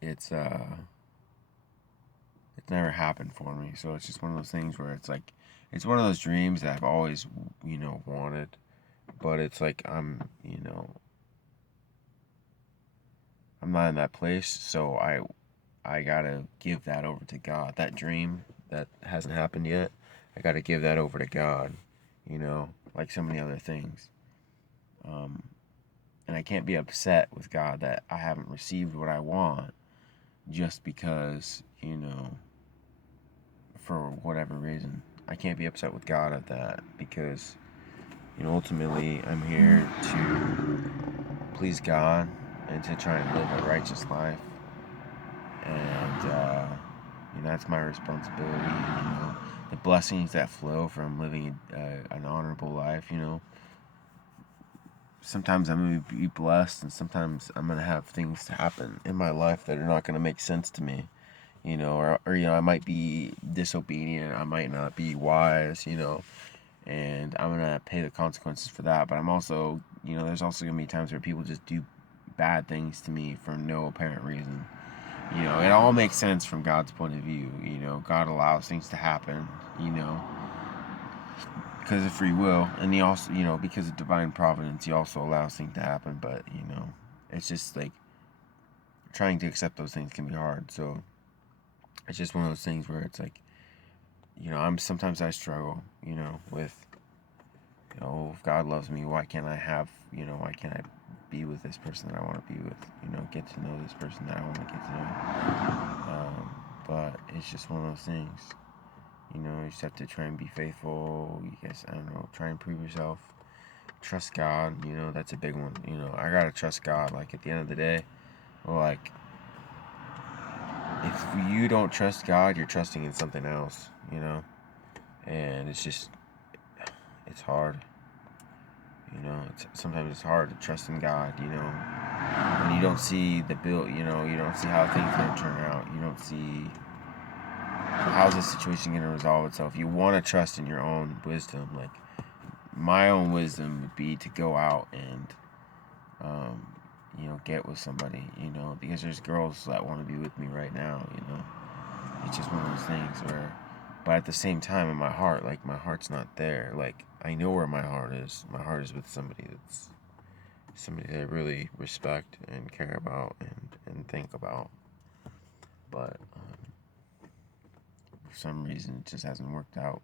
it's it's never happened for me. So it's just one of those things where it's like it's one of those dreams that I've always wanted, but it's like I'm not in that place, so I gotta give that over to God. That dream that hasn't happened yet, I gotta give that over to God, like so many other things. Um, and I can't be upset with God that I haven't received what I want just because, for whatever reason. I can't be upset with God at that because, ultimately I'm here to please God and to try and live a righteous life. And, that's my responsibility. The blessings that flow from living an honorable life. Sometimes I'm going to be blessed, and sometimes I'm going to have things happen in my life that are not going to make sense to me. Or I might be disobedient, I might not be wise, and I'm going to pay the consequences for that. But I'm also, there's also going to be times where people just do bad things to me for no apparent reason. It all makes sense from God's point of view. God allows things to happen, because of free will. And He also, because of divine providence, He also allows things to happen. But, it's just like trying to accept those things can be hard. So it's just one of those things where it's like, sometimes I struggle, with, if God loves me, why can't I have, why can't I be with this person that I want to be with, get to know this person that I want to get to know. But it's just one of those things, you just have to try and be faithful. You guys, I don't know, try and prove yourself. Trust God, that's a big one. I gotta trust God. Like at the end of the day, like if you don't trust God, you're trusting in something else, and it's hard. Sometimes it's hard to trust in God, when you don't see the bill, you don't see how things are going to turn out. You don't see how's the situation going to resolve itself. You want to trust in your own wisdom. Like, my own wisdom would be to go out and, get with somebody, because there's girls that want to be with me right now. It's just one of those things where, but at the same time, in my heart, like, my heart's not there. Like, I know where my heart is. My heart is with somebody that I really respect and care about and think about. But for some reason, it just hasn't worked out.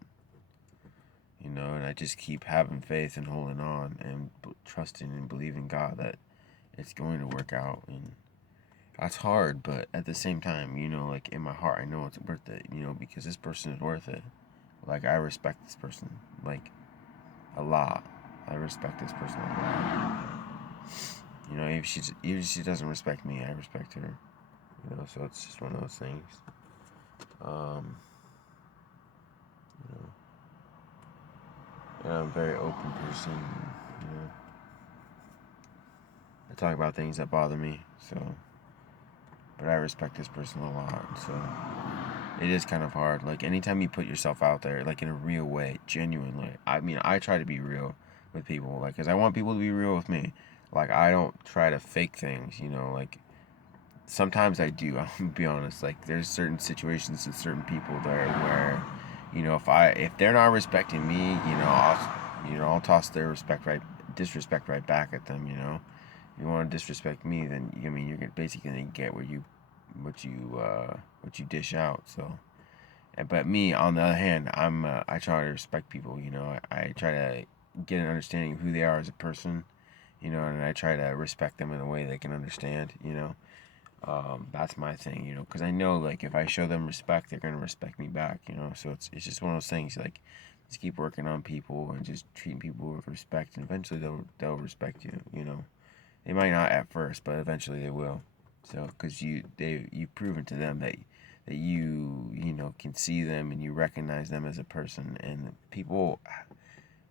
And I just keep having faith and holding on and trusting and believing God that it's going to work out. And that's hard, but at the same time, like in my heart, I know it's worth it, because this person is worth it. Like, I respect this person, like, a lot. I respect this person a lot. If she doesn't respect me, I respect her. So it's just one of those things. Um, you know, and I'm a very open person. You know, I talk about things that bother me. So, but I respect this person a lot. So it is kind of hard. Like anytime you put yourself out there, like in a real way, genuinely. I mean, I try to be real with people, like, cause I want people to be real with me. Like, I don't try to fake things. Like sometimes I do. I'll be honest. Like there's certain situations with certain people there where, if they're not respecting me, I'll toss their disrespect right back at them. If you want to disrespect me, then you're basically gonna get what you dish out. So, but me on the other hand, I try to respect people. I try to get an understanding of who they are as a person. And I try to respect them in a way they can understand. That's my thing, because I know, like, if I show them respect, they're gonna respect me back, So it's just one of those things, like, just keep working on people and just treating people with respect, and eventually they'll respect you. They might not at first, but eventually they will. So, because you've proven to them that you can see them and you recognize them as a person, and people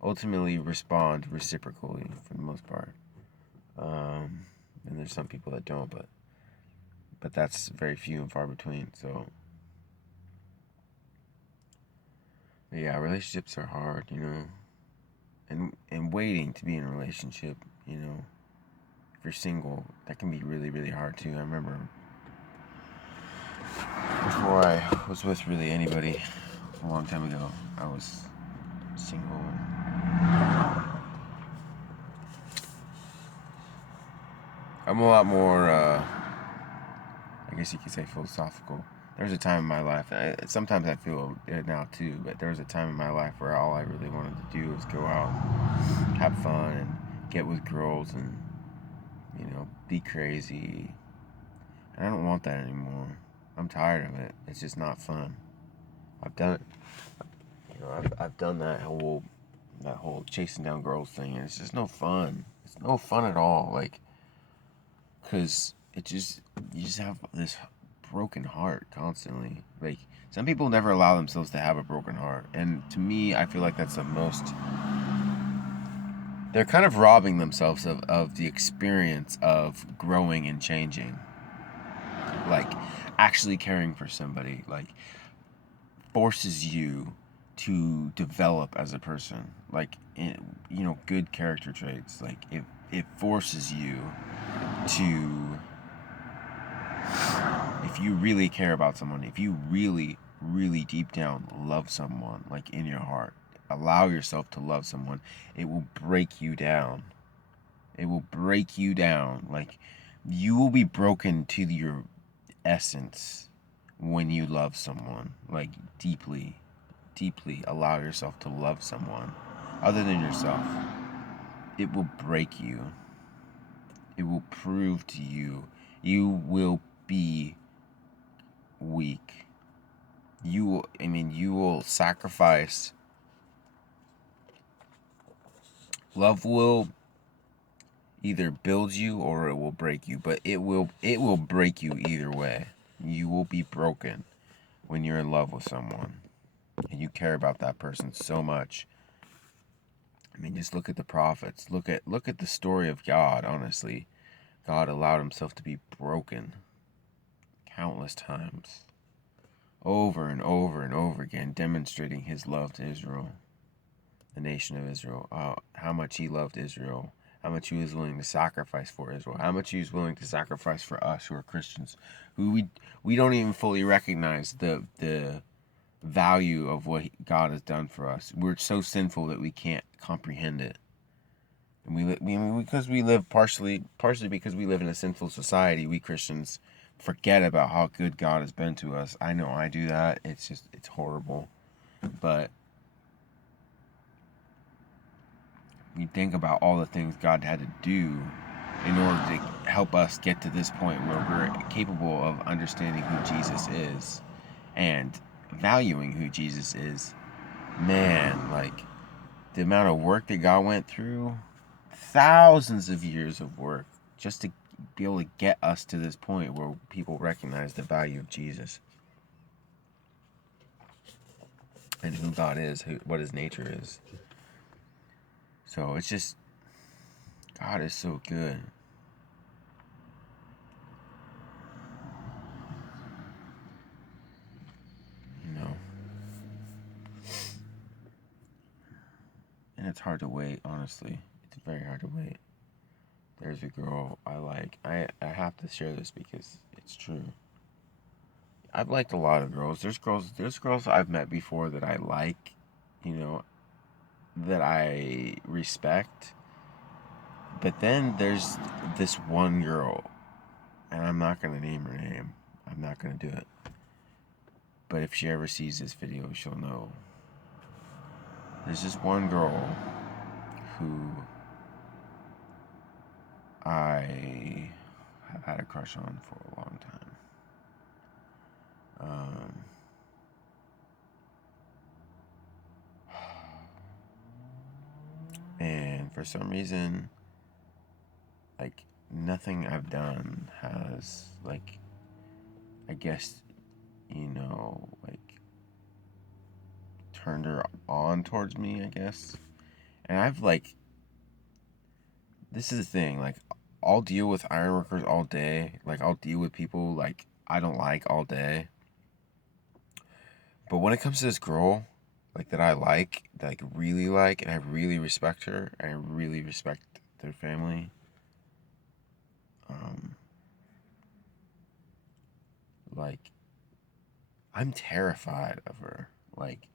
ultimately respond reciprocally for the most part. And there's some people that don't, but that's very few and far between. So, yeah, relationships are hard, and waiting to be in a relationship, if you're single, that can be really, really hard too. I remember before I was with really anybody a long time ago. I was single. I'm a lot more, I guess you could say, philosophical. There was a time in my life, sometimes I feel it now too, but there was a time in my life where all I really wanted to do was go out, have fun, and get with girls and, be crazy. And I don't want that anymore. I'm tired of it. It's just not fun. I've done it. I've done that whole chasing down girls thing, and it's just no fun. It's no fun at all. Like, cause you just have this broken heart constantly. Like, some people never allow themselves to have a broken heart, and to me, I feel like that's the most. They're kind of robbing themselves of the experience of growing and changing. Like, actually caring for somebody. Like, forces you to develop as a person, like, good character traits. Like, it forces you to, if you really care about someone, if you really really deep down love someone, like, in your heart, allow yourself to love someone, it will break you down. It will break you down. Like, you will be broken to your essence when you love someone, like, deeply. Deeply allow yourself to love someone other than yourself. It will break you. It will prove to you you will be weak. You will sacrifice. Love will either build you or it will break you, but it will break you either way. You will be broken when you're in love with someone and you care about that person so much. I mean, just look at the prophets. Look at the story of God, honestly. God allowed himself to be broken countless times, over and over and over again, demonstrating his love to Israel, the nation of Israel, how much he loved Israel, how much he was willing to sacrifice for Israel, how much he was willing to sacrifice for us who are Christians, who we don't even fully recognize the value of what God has done for us. We're so sinful that we can't comprehend it. And because we live partially because we live in a sinful society, we Christians forget about how good God has been to us. I know I do that. It's horrible. But we think about all the things God had to do in order to help us get to this point where we're capable of understanding who Jesus is and valuing who Jesus is. Man, like, the amount of work that God went through, thousands of years of work just to be able to get us to this point where people recognize the value of Jesus and who God is, what his nature is. So it's just, God is so good. You know, and it's hard to wait, honestly. It's very hard to wait. There's a girl I like. I have to share this because it's true. I've liked a lot of girls. There's girls I've met before that I like, you know, that I respect. But then there's this one girl, and I'm not gonna name her name. I'm not gonna do it. But if she ever sees this video, she'll know. There's this one girl who I have had a crush on for a long time. Um, and for some reason, like, nothing I've done has, like, I guess, like, turned her on towards me, I guess. And I've, like, this is the thing, like, I'll deal with ironworkers all day. Like, I'll deal with people, like, I don't like all day. But when it comes to this girl, like, that I like, really like, and I really respect her, and I really respect their family, um, like, I'm terrified of her. Like,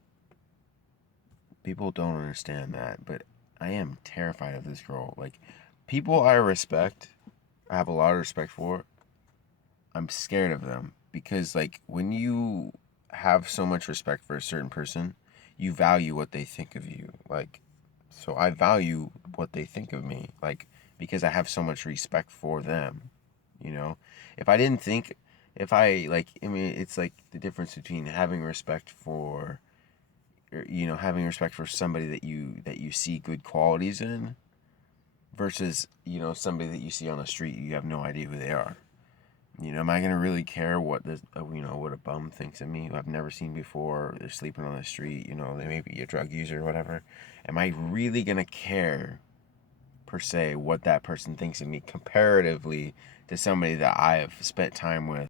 people don't understand that, but I am terrified of this girl. Like, people I respect, I have a lot of respect for, I'm scared of them because, like, when you have so much respect for a certain person, you value what they think of you. Like, so I value what they think of me, like, because I have so much respect for them. You know, if I didn't think, if I like, I mean, it's like the difference between having respect for, having respect for somebody that you see good qualities in versus somebody that you see on the street, you have no idea who they are. Am I gonna really care what what a bum thinks of me who I've never seen before? They're sleeping on the street. They may be a drug user or whatever. Am I really gonna care per se what that person thinks of me comparatively to somebody that I have spent time with